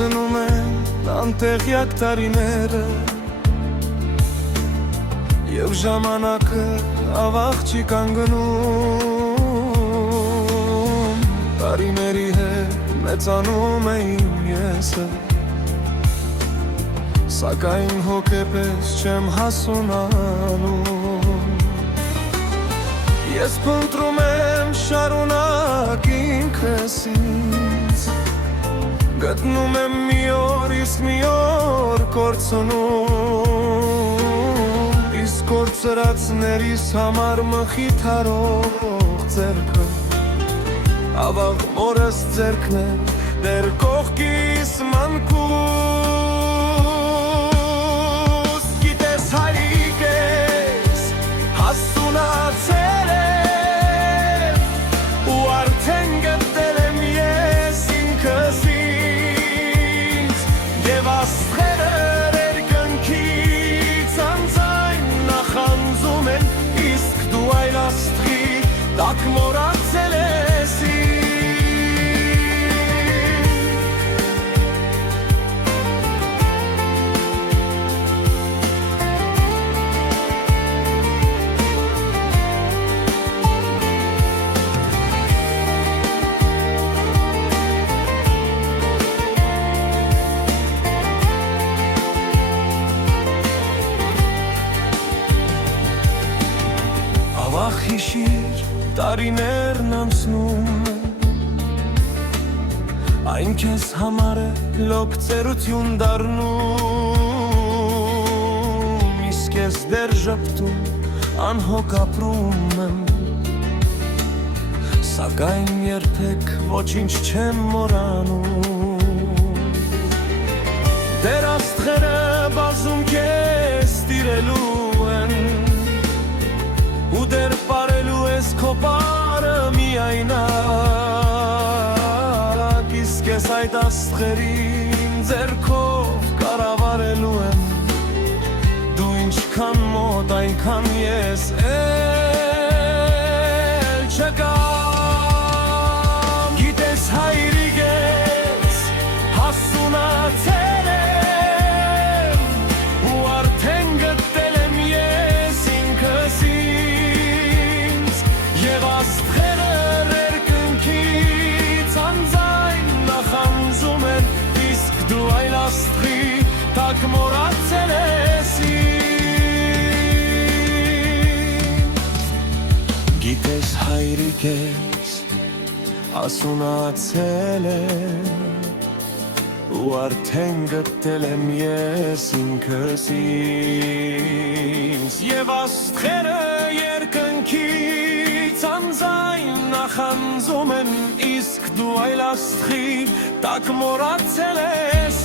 Անցնում են անտեղյակ տարիները Եվ ժամանակը ավաղ չի կանգնում Տարիների հետ մեծանում էին եսը Սակայն հոգեպես չեմ հասունանում Ես փնտրում եմ շարունակ ինքս ինձ Գտնում եմ մի օր, իսկ մի օր կորցնում Իսկ կորցրածներիս համար մխիթարող ձեռքը Ավաղ մորս ձեռքն է դեր կողքիս մանկուս Գիտես հայրիկ ես հասունացել եմ Ու արդեն գտել եմ ես ինքս ինձ Եվ աստղերը երկնքից անձայն նախանձում են Իսկ դու այլ աստղի տակ մոռացել ես Ավաղ հիշիր տարիներն անցնում Այն քեզ համար է լոկ ծերություն դառնում Իսկ ես դեր ժպտում անհոգ ապրում եմ Սակայն երբեք ոչինչ չեմ մոռանում Դեր աստղերը բազում քեզ տիրելու են Ու դեր պարելու ես քո պարը միայնակ Իսկ ես այդ աստղերին ձեռքով կառավարելու եմ Դու ինչքան մոտ այնքան ես էլ չկամ Գիտես հայրիկ ես հասունացել եմ Ու արդեն գտել եմ ես ինքս Եվ աստղերը երկնքից անձայն նախանձում են Իսկ դու այլ աստղի տակ մոռացել ես Գիտես հայրիկ ես հասունացել եմ Ու արդեն գտել եմ ես ինքս ինձ Եվ աստղերը երկնքից անձայն նախանձում են Իսկ դու այլ աստղի տակ մոռացել ես